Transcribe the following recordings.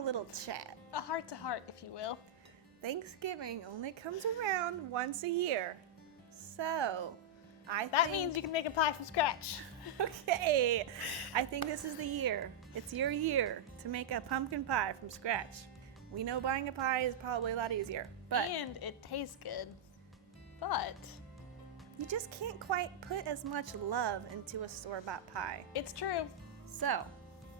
a little chat. A heart-to-heart, if you will. Thanksgiving only comes around once a year. So, That means you can make a pie from scratch. Okay, I think this is the year. It's your year to make a pumpkin pie from scratch. We know buying a pie is probably a lot easier, but And it tastes good. But you just can't quite put as much love into a store-bought pie. it's true. So,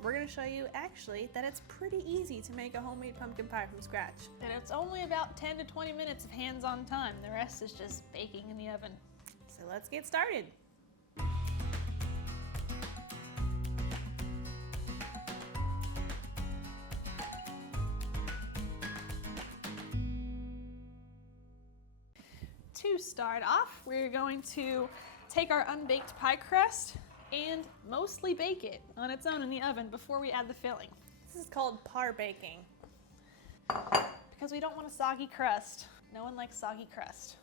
we're gonna show you actually that it's pretty easy to make a homemade pumpkin pie from scratch. And it's only about 10 to 20 minutes of hands-on time. The rest is just baking in the oven. So let's get started. To start off, we're going to take our unbaked pie crust and mostly bake it on its own in the oven before we add the filling. This is called par baking. Because we don't want a soggy crust. No one likes soggy crust.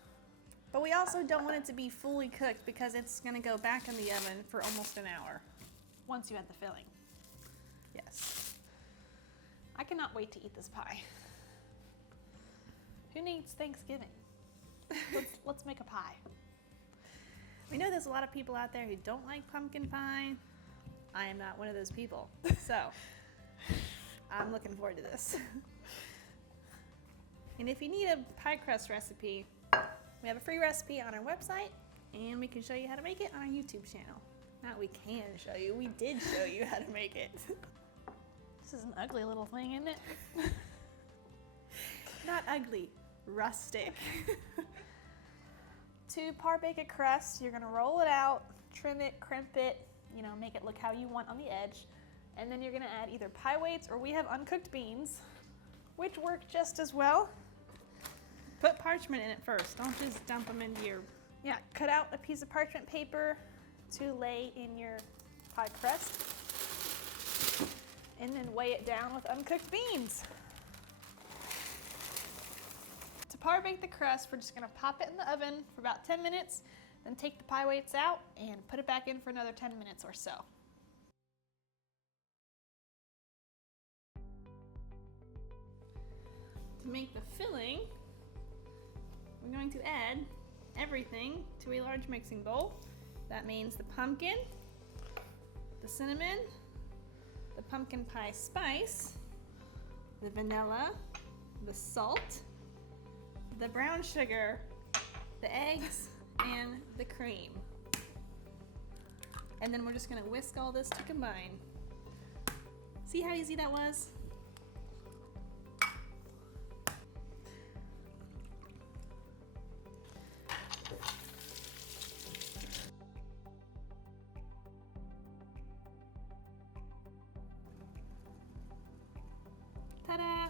But we also don't want it to be fully cooked because it's gonna go back in the oven for almost an hour. Once you add the filling. Yes. I cannot wait to eat this pie. Who needs Thanksgiving? Let's make a pie. We know there's a lot of people out there who don't like pumpkin pie. I am not one of those people. So, I'm looking forward to this. And if you need a pie crust recipe, we have a free recipe on our website, and we can show you how to make it on our YouTube channel. Not we can show you, we did show you how to make it. This is an ugly little thing, isn't it? Not ugly, rustic. To par bake a crust, you're gonna roll it out, trim it, crimp it, make it look how you want on the edge. And then you're gonna add either pie weights or we have uncooked beans, which work just as well. Put parchment in it first, don't just dump them into your... Yeah, cut out a piece of parchment paper to lay in your pie crust. And then weigh it down with uncooked beans. To par bake the crust, we're just gonna pop it in the oven for about 10 minutes, then take the pie weights out and put it back in for another 10 minutes or so. To make the filling, we're going to add everything to a large mixing bowl. That means the pumpkin, the cinnamon, the pumpkin pie spice, the vanilla, the salt, the brown sugar, the eggs, and the cream. And then we're just gonna whisk all this to combine. See how easy that was? Ta-da!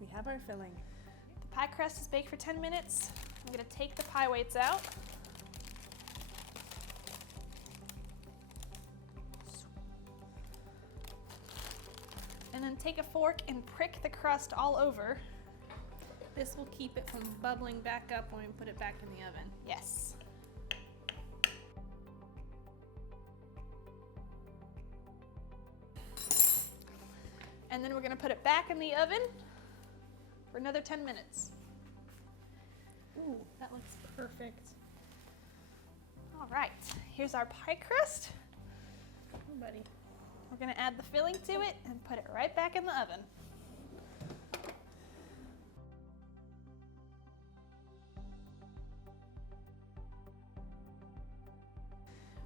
We have our filling. The pie crust is baked for 10 minutes. I'm gonna take the pie weights out. And then take a fork and prick the crust all over. This will keep it from bubbling back up when we put it back in the oven. Yes. And then we're gonna put it back in the oven for another 10 minutes. Ooh, that looks perfect. All right, here's our pie crust. Oh, buddy. We're gonna add the filling to it and put it right back in the oven.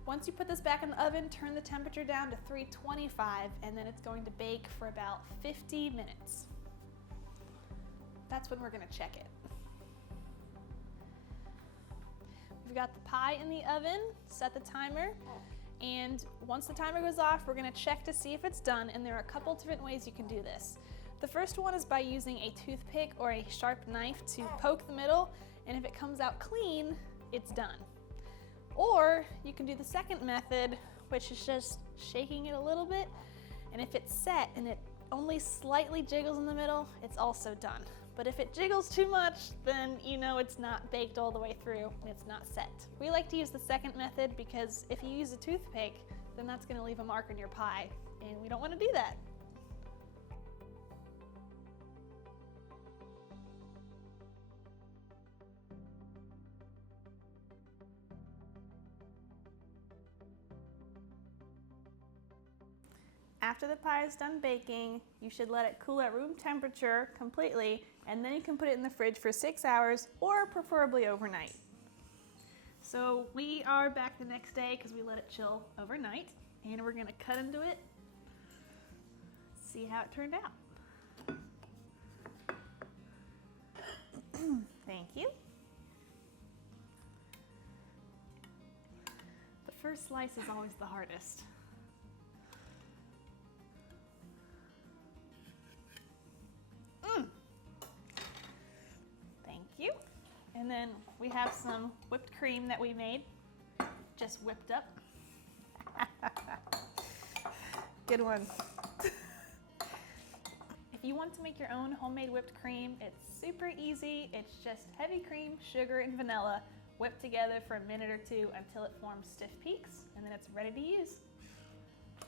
Once you put this back in the oven, turn the temperature down to 325, and then it's going to bake for about 50 minutes. That's when we're gonna check it. We've got the pie in the oven, set the timer, and once the timer goes off, we're gonna check to see if it's done, and there are a couple different ways you can do this. The first one is by using a toothpick or a sharp knife to poke the middle, and if it comes out clean, it's done. Or you can do the second method, which is just shaking it a little bit, and if it's set and it only slightly jiggles in the middle, it's also done. But if it jiggles too much, then you know it's not baked all the way through and it's not set. We like to use the second method because if you use a toothpick, then that's gonna leave a mark on your pie, and we don't wanna do that. After the pie is done baking, you should let it cool at room temperature completely, and then you can put it in the fridge for 6 hours or preferably overnight. So we are back the next day because we let it chill overnight, and we're gonna cut into it, see how it turned out. Thank you. The first slice is always the hardest. Thank you. And then we have some whipped cream that we made, just whipped up. Good one. If you want to make your own homemade whipped cream, it's super easy. It's just heavy cream, sugar, and vanilla whipped together for a minute or two until it forms stiff peaks, and then it's ready to use.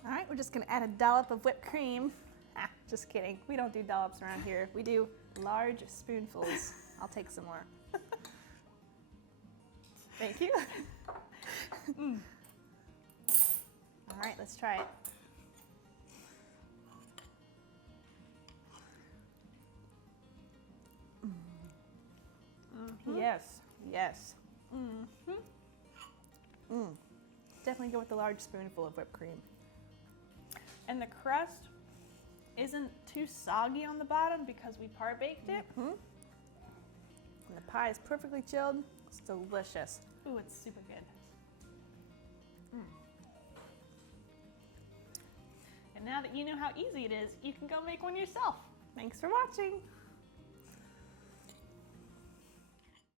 All right, we're just gonna add a dollop of whipped cream. Just kidding. We don't do dollops around here. We do large spoonfuls. I'll take some more. Thank you. All right, let's try it. Yes, yes. Definitely go with the large spoonful of whipped cream. And the crust isn't too soggy on the bottom because we par baked it. And the pie is perfectly chilled. It's delicious. Ooh, it's super good. And now that you know how easy it is, you can go make one yourself. Thanks for watching.